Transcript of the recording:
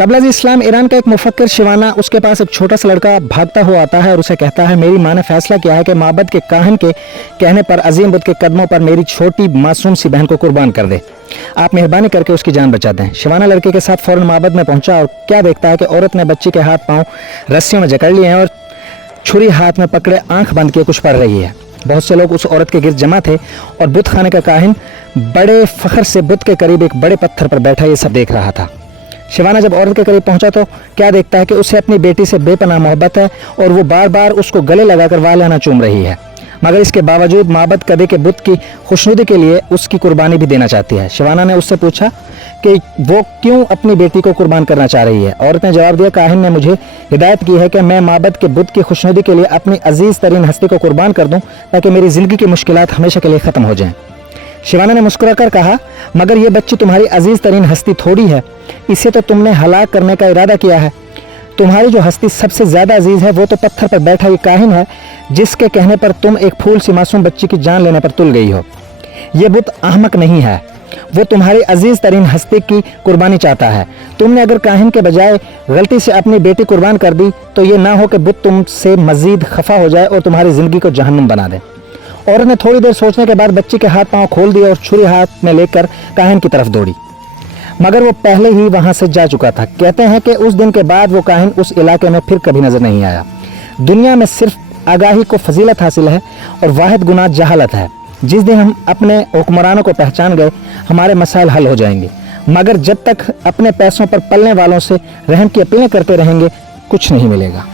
कबल इस्लाम ईरान का एक मुफक्किर शिवाना, उसके पास एक छोटा सा लड़का भागता हुआ आता है और उसे कहता है, मेरी माँ ने फैसला किया है कि माबद के काहिन के कहने पर अजीम बुद्ध के कदमों पर मेरी छोटी मासूम सी बहन को कुर्बान कर दे। आप मेहरबानी करके उसकी जान बचा दें। शिवाना लड़के के साथ फौरन माबद में पहुंचा और क्या देखता है कि औरत ने बच्ची के हाथ पांव रस्सियों में जकड़ लिए हैं और छुरी हाथ में पकड़े आंख बंद किए कुछ पढ़ रही है। बहुत से लोग उस औरत के गिर्द जमा थे और बुत खाने का काहिन बड़े फख्र से बुत के करीब एक बड़े पत्थर पर बैठा ये सब देख रहा था। शिवाना जब औरत के करीब पहुंचा तो क्या देखता है कि उसे अपनी बेटी से बेपनाह मोहब्बत है और वो बार बार उसको गले लगाकर वालियाना चूम रही है, मगर इसके बावजूद माबद कदे के बुत की खुशनुदी के लिए उसकी कुर्बानी भी देना चाहती है। शिवाना ने उससे पूछा कि वो क्यों अपनी बेटी को कुर्बान करना चाह रही है। औरत ने जवाब दिया, काहिन ने मुझे हिदायत की है कि मैं माबद के बुत की खुशनुदी के लिए अपनी अजीज तरीन हस्ती को कुर्बान कर दूं ताकि मेरी जिंदगी की मुश्किलात हमेशा के लिए खत्म हो जाएं। शिवाना ने मुस्कुराकर कहा, मगर ये बच्ची तुम्हारी अजीज तरीन हस्ती थोड़ी है, इसे तो तुमने हलाक करने का इरादा किया है। तुम्हारी जो हस्ती सबसे ज्यादा अजीज है वो तो पत्थर पर बैठा ये काहिन है जिसके कहने पर तुम एक फूल सी मासूम बच्ची की जान लेने पर तुल गई हो। ये बुत अहमक नहीं है, वो तुम्हारी अजीज तरीन हस्ती की कुर्बानी चाहता है। तुमने अगर काहिन के बजाय गलती से अपनी बेटी कुर्बान कर दी तो ये ना हो कि बुत तुमसे मजीद खफा हो जाए और तुम्हारी जिंदगी को जहन्नुम बना दे। औरत ने थोड़ी देर सोचने के बाद बच्ची के हाथ पांव खोल दिए और छुरी हाथ में लेकर काहिन की तरफ दौड़ी, मगर वो पहले ही वहां से जा चुका था। कहते हैं कि उस दिन के बाद वो काहिन उस इलाके में फिर कभी नजर नहीं आया। दुनिया में सिर्फ आगाही को फजीलत हासिल है और वाहिद गुनाह जहालत है। जिस दिन हम अपने हुक्मरानों को पहचान गए हमारे मसाइल हल हो जाएंगे, मगर जब तक अपने पैसों पर पलने वालों से रहम की अपीलें करते रहेंगे कुछ नहीं मिलेगा।